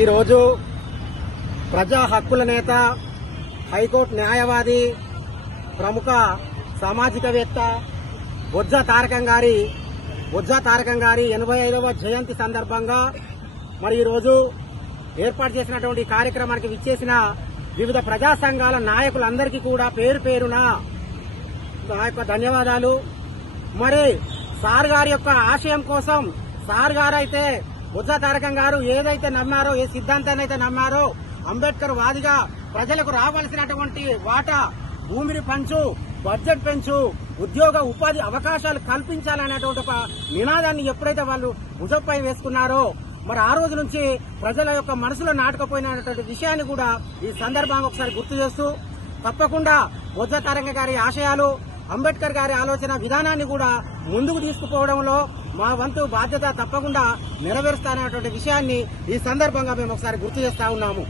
ఈరోజు ప్రజా హక్కుల నేత, హైకోర్టు న్యాయవాది, ప్రముఖ సామాజికవేత్త బొజ్జ తారకం గారి 85వ జయంతి సందర్భంగా మరి ఈరోజు ఏర్పాటు చేసినటువంటి కార్యక్రమానికి విచ్చేసిన వివిధ ప్రజా సంఘాల నాయకులందరికీ కూడా పేరు పేరున నా యొక్క ధన్యవాదాలు. మరి సార్ గారి యొక్క ఆశయం కోసం సార్ గారైతే బొజ్జ తారకం గారు ఏదైతే నమ్మారో, ఏ సిద్ధాంతాన్ని అయితే నమ్మారో, అంబేద్కర్ వాదిగా ప్రజలకు రావాల్సినటువంటి వాటా, భూమిని పంచు, బడ్జెట్ పెంచు, ఉద్యోగ ఉపాధి అవకాశాలు కల్పించాలనేటువంటి ఒక నినాదాన్ని ఎప్పుడైతే వాళ్ళు భుజంపై వేసుకున్నారో మరి ఆ రోజు నుంచి ప్రజల యొక్క మనసులో నాటుకుపోయినటువంటి విషయాన్ని కూడా ఈ సందర్భంగా ఒకసారి గుర్తు చేస్తూ, తప్పకుండా బొజ్జ తారకం గారి ఆశయాలు, అంబేద్కర్ గారి ఆలోచన విధానాన్ని కూడా ముందుకు తీసుకుపోవడంలో మా వంతు బాధ్యత తప్పకుండా నెరవేరుస్తానన్నటువంటి విషయాన్ని ఈ సందర్భంగా మేము ఒకసారి గుర్తు చేస్తా ఉన్నాము.